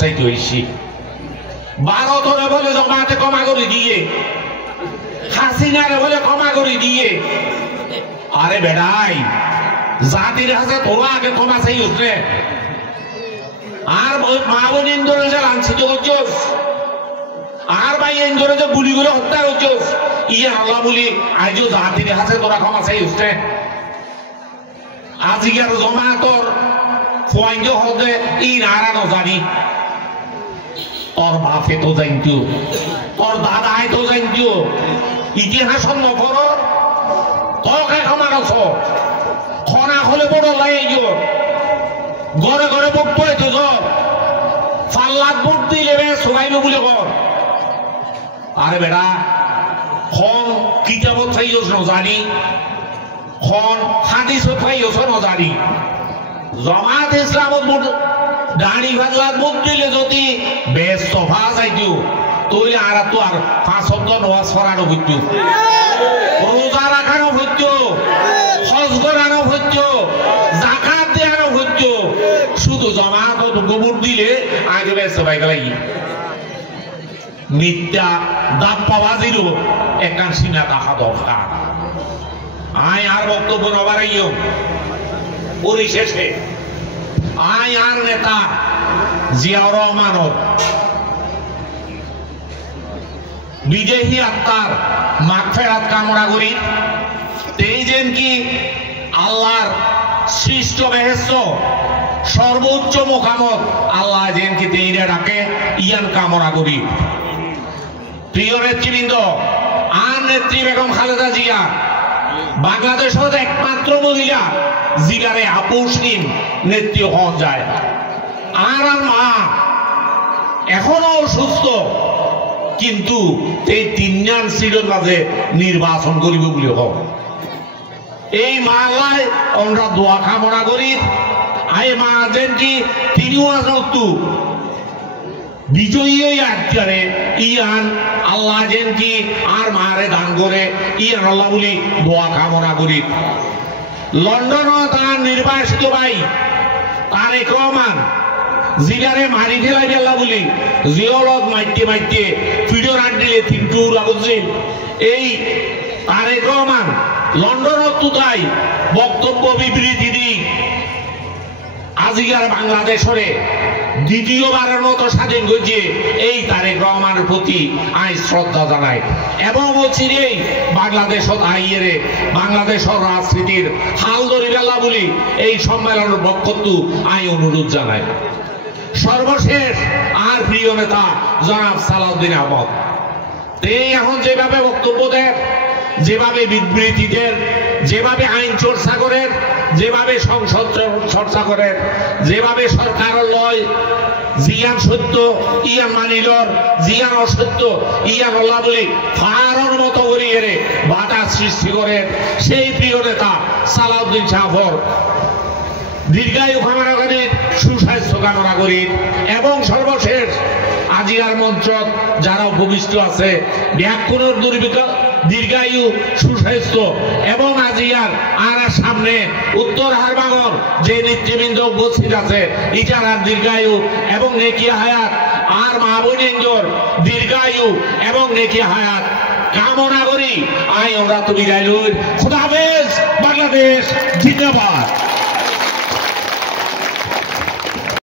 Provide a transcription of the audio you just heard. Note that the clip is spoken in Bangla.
চাইতে হয়েছি ভারতরে বলে জমাতে ক্ষমা করে দিয়ে হাসিনারে বলে ক্ষমা করে দিয়ে আরে বেড়াই জাতির হাতে তোরা আগে ক্ষমা চাই উঠলে আর মা বোন ইন্দোরে যে লাঞ্ছিত করছোস আর ভাই ইন্দোরে যে গুলি করে হত্যা করছোস ইয়ে আল্লাহ বলি আজও জাতির হাতে তোরা ক্ষমা চাই উঠলে আজিকার জমা তোর ফোয়াইন্দ হতে ই নারানো জানি তোর বাপে তো জানতো তোর দাদাই তো জানতো ইতিহাসের নফর তোকে ক্ষমা করছ খনা হলে বড় লাগে ঘরে ঘরে ভোট পাইতো ফাল্লাত ভোট দিলে সবাই বলে কর আরে বেড়া খন কিতাবত চাইছ নজানি খন হাদিসত চাইছ নজানি জমাত ইসলামত ভোট দাড়ি ফাল্লাত ভোট দিলে যদি বেশ সফা যাইতো তৈলে আর তো আর 5 শব্দ নওয়াজ পড়ানো হইতো রোজা রাখানো হইতো হজ করানো হইতো যাকাত দেওয়ানো হইতো শুধু জমাত গোবর দিলে আগে বেশ সবাই গেলাই মিথ্যা দাপ্পাবাজিরও একান সীমা থাকা দরকার আয় আর বক্তব্য নবারাইও পরিশেষে আয় আর নেতা জিয়াউর রহমানত বিদেহী আত্মার মাগফিরাত কামনা করি এই যেন কি আল্লাহর সৃষ্ট বেহেশত সর্বোচ্চ মুকামত আল্লাহ যেন কি তেইরে ডাকে ইয়ান কামনা করি প্রিয় নেতৃবৃন্দ আর নেত্রী বেগম খালেদা জিয়া বাংলাদেশের একমাত্র মহিলা জিগারে আপসহীন নেত্রী হন যায় আর মা এখনো সুস্থ কিন্তু এই তিনজন সিটের মাঝে নির্বাচন করিব বলে হোক এই মালায় আমরা দোয়া কামনা করি আই মা যেন কি তিনিও আসতু বিজয়ী আত্মারে ইয়ান আল্লাহ যেন কি আর মারে দান করে ইয়ান আল্লাহ বলি দোয়া কামনা করি লন্ডনও তার নির্বাসিত ভাই তারেক রহমান জিলারে মারি ফেলাই গেলা বলি জিওলগ মাইতে মাইতে ভিডিও রান দিলে তিনটু বুঝছেন এই তারেক রহমান লন্ডনত তুতাই বক্তব্য বিবৃতি দি আজিকার বাংলাদেশরে দ্বিতীয়বারের মতো স্বাধীন হয়েছে এই তারেক রহমানের প্রতি আই শ্রদ্ধা জানাই এবং অচিরেই বাংলাদেশত আইয়েরে বাংলাদেশের রাজনীতির হাল ধরি গেলা বলি এই সম্মেলনের বক্তব্য আই অনুরোধ জানাই সর্বশেষ আর প্রিয় নেতা জনাব সালাউদ্দিন আহমদ এই এখন যেভাবে বক্তব্য দেন যেভাবে বিবৃতি দেন যেভাবে আইন চর্চা করেন যেভাবে সংসদ চর্চা করেন যেভাবে সরকার লয় জিয়ান সত্য ইয়ান মানিলর জিয়ান অসত্য ইয়ান আল্লাহ বলে ফায়ারের মতো করিয়ে বাধা সৃষ্টি করেন সেই প্রিয় নেতা সালাউদ্দিন শাহর দীর্ঘায়ু কামনা করি সুস্বাস্থ্য কামনা করি এবং সর্বশেষ আজিয়ার মঞ্চ যারা উপবিষ্ট আছে ব্যাকুণের দীর্ঘায়ু সুস্বাস্থ্য এবং আজিয়ার আর সামনে উত্তর হারবাগর যে নেতৃবৃন্দ উপস্থিত আছে ইজারার দীর্ঘায়ু এবং নেকি হায়াত আর মা বোনেন্দর দীর্ঘায়ু এবং নেকি হায়াত কামনা করি আই আমরা তো বিদায় লই। খোদা হাফেজ। বাংলাদেশ জিন্দাবাদ।